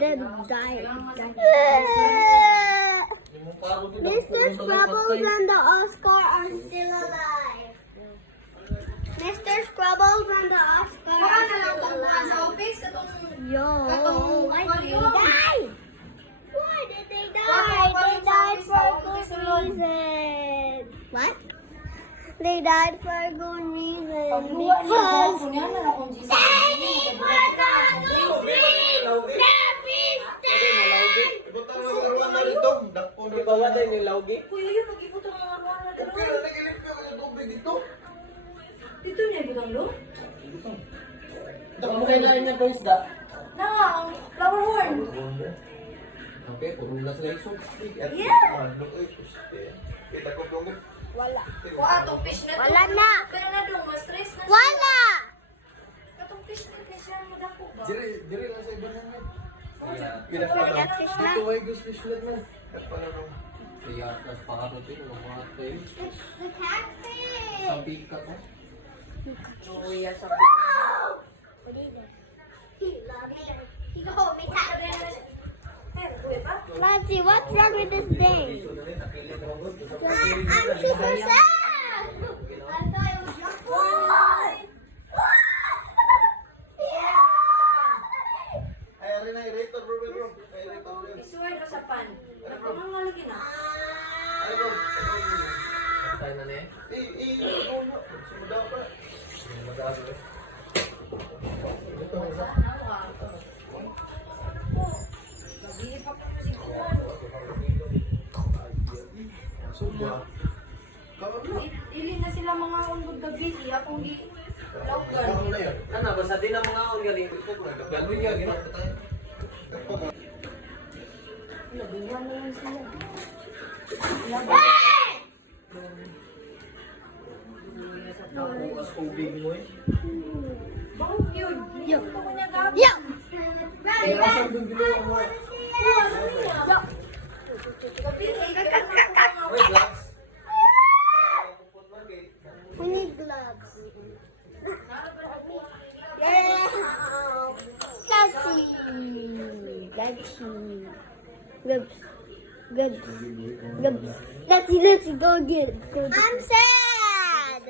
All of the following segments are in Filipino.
then died. Mr. Scrubbles and the Oscar are still alive. Mr. Scrubbles and the Oscar are still alive. Yo, why did they die? Why did they die? They died for a good reason. What? They died for a good reason because they forgot to bring the Bawa tayo ng laugi. Kuya, yun, mag-ibot ang mga arwana na Okay, doon. nag-ilip ko yung tubig dito. Dito niya ibutang doon? Dako mo kailangan niya doon isda. Na nga, ang flower horn. Okay, puro na sila yung sumstig. Yeah. Kita ko doon. wala. Kuha, itong fish na to. Wala na. Kaya na doon, ma-stress na siya. Wala. Katong fish na kaya siya madako ba? Dire lang sa iba namin. Wala fish na. Ito ay gusto fish na. At pala nung. Kaya tas pakarating ng mga tayo. The catfish. Sabi ka ko. Kuya, sa What is it? He loves it. He go, may catfish. Nancy, what's wrong with this thing? I'm super sad. I thought it was your fault. Ay, rin na, i-rator bro. I-rator bro. Isuway na sa pan. Ano nga lagi na? Ay, bro. Tayo na niya. Sumudaw pa. Sumudaw pa. Ito, isa. Suba. Ili na sila mga undog gabi. Akong gi-laugan. Ano na yun? Ano, basta din ang mga on galing. Gagawin niya, gano'n. Labihan na lang sila. Nakukas tubig mo eh. Bakit yun? Yo. Ito ko niya gabi. Yo. Kaya asan doon ginawa mo? Yo. Gabi, Wait, Lance. We need gloves. Yeah. Let's see. Gloves. Gloves. Gloves. Let's go get it. I'm sad.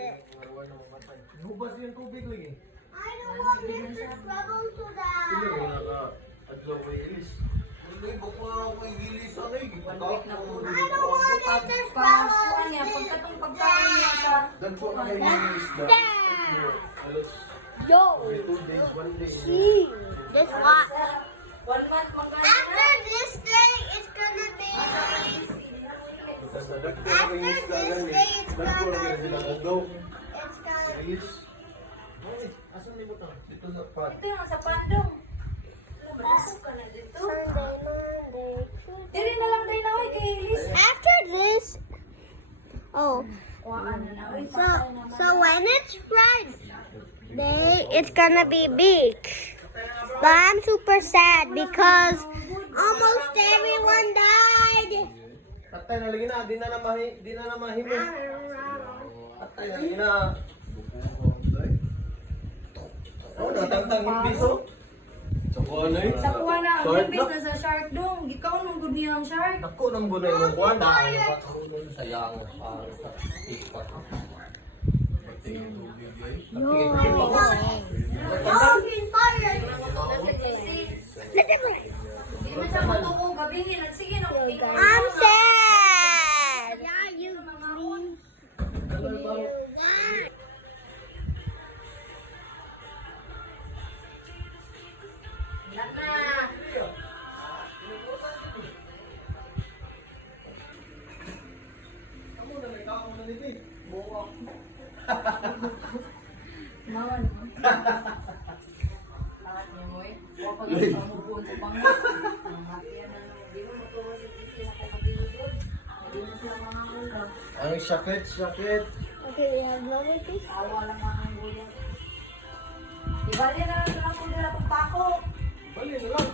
Nubas yung tubig lagi. I don't want Mr. Scrubble to Hindi die. mo naka-adlaw ko ilis. Hindi, baka ako igilis ano eh. I don't want Mr. Scrubble niya, to pagkatong pagkain niya sa... Dagpo na kayo yung isda. Halos Yo. 2 days, 1 day. See. This hot. 1 month magkano. After this day, it's gonna be. Basta dagpo na kayo yung isda lang eh. Dagpo na kayo sila nagaw. It's gonna. Ilis. Ay, asan ni mo to? Dito sa pan. Ito yung sa pandong. Alam ba, nasok ka na dito? Sunday, Monday, Tuesday. Dili na lang tayo na, oy, kay Liz. After this. Oh. Kuhaan na na, oy, So, patay naman. so when it's Friday, it's gonna be big. But I'm super sad because almost everyone died. Patay na lagi na, di na na mahimo. Patay na lagi na. Oh, natangtang yung biso. Sa kuha na eh. Sa kuha na, ang Shark imbis na. na sa shark dong. Ikaw nung good niya ang shark. Ako nang gunay mong kuha na. Sayang. Sa tikpak. Hindi na siya matuko, gabi nagsige na. I'm sad. Yeah, you Nawan. Lahat niya mo eh. Huwag pa lang sa mubuon sa pangat. Ang matiyan na hindi mo matuwa sa tisi na kapatid. Hindi na sila mga ulam. Ang sakit. Okay, we have no more fish. Awa lang mga ang gulo. Ibali na lang sa kung nila kung pako. Bali na lang.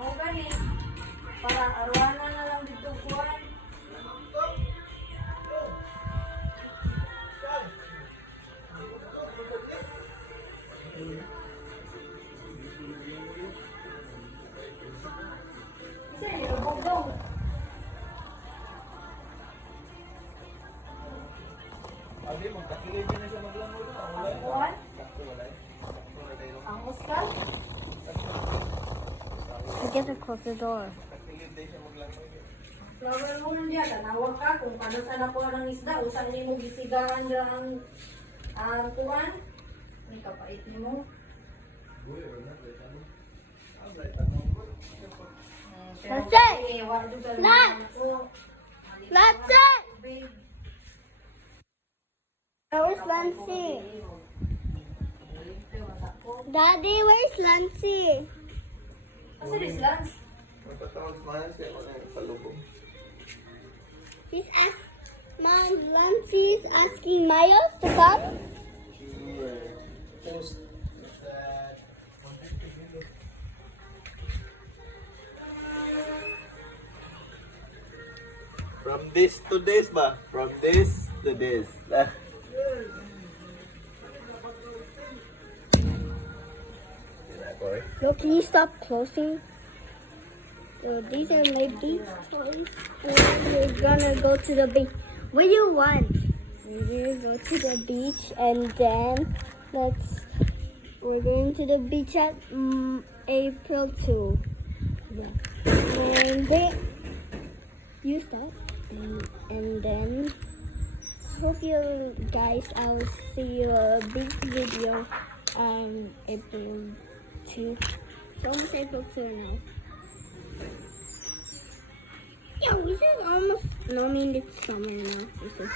Oo gani. Para arwana na lang dito kuhan. get to close the door. Flower mo nun diya, tanawag ka kung paano sa nakuha ng isda, usan ni mo gisigaan ang tuwan. May kapait ni mo. That's it! That's it! Where's Lancy? Daddy, where's Lancy? Asa this Lance? Matatawag sa mga siya, wala yung palubog. Mom, Lancy's asking Miles to come? Post. From this to this ba? From this to this. No, can you stop closing? So these are my beach toys. And we're gonna go to the beach. What do you want? We're gonna go to the beach and then we're going to the beach at April 2. Yeah. And they use that. And then hope you guys, I'll see you a big video on April 2. It's almost April 2 now. Yeah, this is almost, no, I mean it's summer now. This is